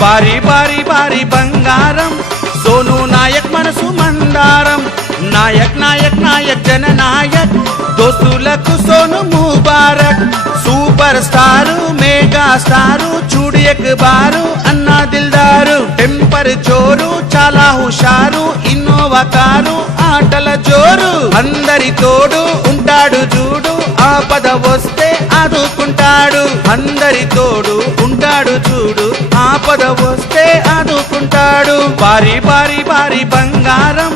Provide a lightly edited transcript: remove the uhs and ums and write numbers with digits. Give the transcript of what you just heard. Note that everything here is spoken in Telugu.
బారి బారి బారి బంగారం సోను నాయక్ మనసు మందారం నాయక్ నాయక్ నాయక్ జననాయక్ దోస్తులకు సోను ముబారక్ సూపర్ స్టారు మెగా స్టారు చూడు ఎక్ బారు అన్నా దిల్దారు టెంపర్ జోరు చాలా హుషారు ఇన్నోవా కారు ఆటల జోరు అందరి తోడు ఉంటాడు చూడు ఆపద వస్తే ఆదుకుంటాడు అందరి తోడు ఉంటాడు చూడు ఆపద వస్తే ఆదుకుంటాడు బారి బారి బారి బంగారం